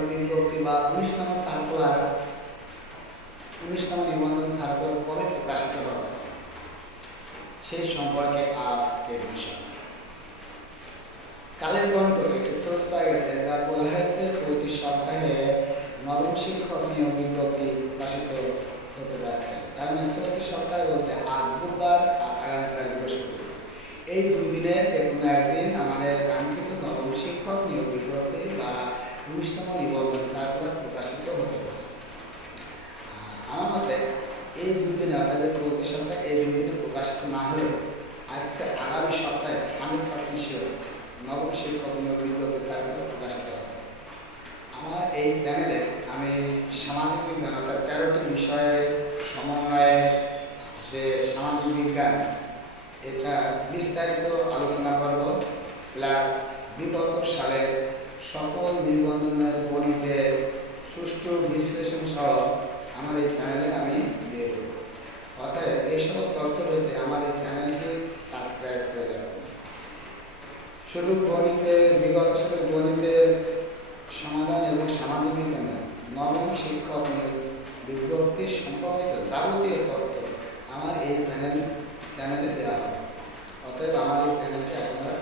নিয়োগ বিজ্ঞপ্তি বা 19তম সার্কুলার 19তম নিবন্ধন সার্কুলার কবে প্রকাশিত হবে সেই সম্পর্কে আজকের বিষয়। কালের কণ্ঠ একটি সোর্স পাওয়া গেছে, যা বলা হয়েছে চলতি সপ্তাহে নবম শিক্ষক নিয়োগ বিজ্ঞপ্তি প্রকাশিত হতে যাচ্ছে। তার মানে চলতি সপ্তাহে বলতে আজ বুধবার আর আগামীকাল বৃহস্পতিবার, এই দুই দিনে যে কোনো একদিন আমাদের কাঙ্ক্ষিত নবম শিক্ষক নিয়োগ বিজ্ঞপ্তি বা 19তম নিবন্ধন সার্কুলার প্রকাশিত হতে পারে। আমার মতে এই দুই দিনে অর্থাৎ চলতি সপ্তাহে এই দুই দিনে প্রকাশিত না হলেও আজকে আগামী সপ্তাহে 100% শিওর নবম শিক্ষক নিয়োগ বিজ্ঞপ্তি সার্কুলার প্রকাশিত হবে। আমার এই চ্যানেলে আমি সামাজিক বিজ্ঞান অর্থাৎ 13টি বিষয়ের সমন্বয়ে যে সামাজিক বিজ্ঞান এটা বিস্তারিত আলোচনা করব, প্লাস বিগত সালের সকল নিবন্ধনের গণিতের সুষ্ঠু বিশ্লেষণ সহ আমার এই চ্যানেলে আমি দিয়ে দেব। অতএব এইসব তথ্য পেতে আমার এই চ্যানেলটি সাবস্ক্রাইব করে দেবেন। শুধু গণিতের বিগত সালের গণিতের সমাধান এবং সামাজিক বিজ্ঞানের নবম শিক্ষক নিয়োগ বিজ্ঞপ্তি সম্পর্কিত যাবতীয় তথ্য আমার এই চ্যানেলে দেওয়া হবে। অতএব আমার এই চ্যানেলটি আপনারা